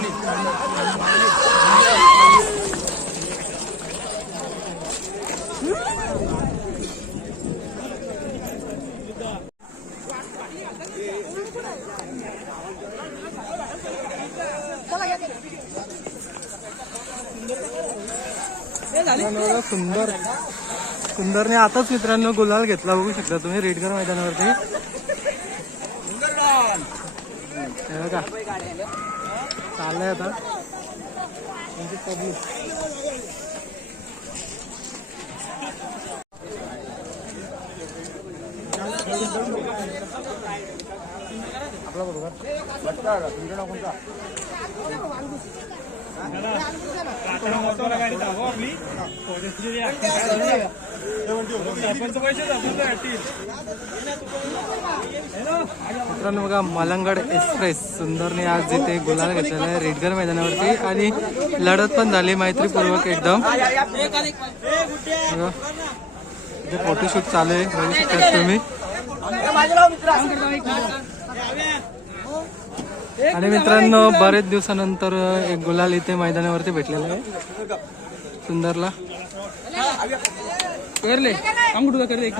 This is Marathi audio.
मित्रांनो सुंदर सुंदरने आताच मित्रांनो गुलाल घेतला. बघू शकता तुम्ही रेडकर मैदानावरती. हे बघा. चाललंय आता. म्हणजे आपला बरोबर. मित्रांनो बघा मलंगड एक्सप्रेस सुंदरने आज जिथे गुलाल घेतलेला आहे रेडगर मैदानावरती आणि लढत पण झाली मैत्रीपूर्वक एकदम. इथे फोटोशूट चालू आहे बघू शकता तुम्ही. आणि मित्रांनो बरेच दिवसानंतर एक गुलाल इथे मैदानावरती भेटलेला आहे. सुंदरला. करले. एक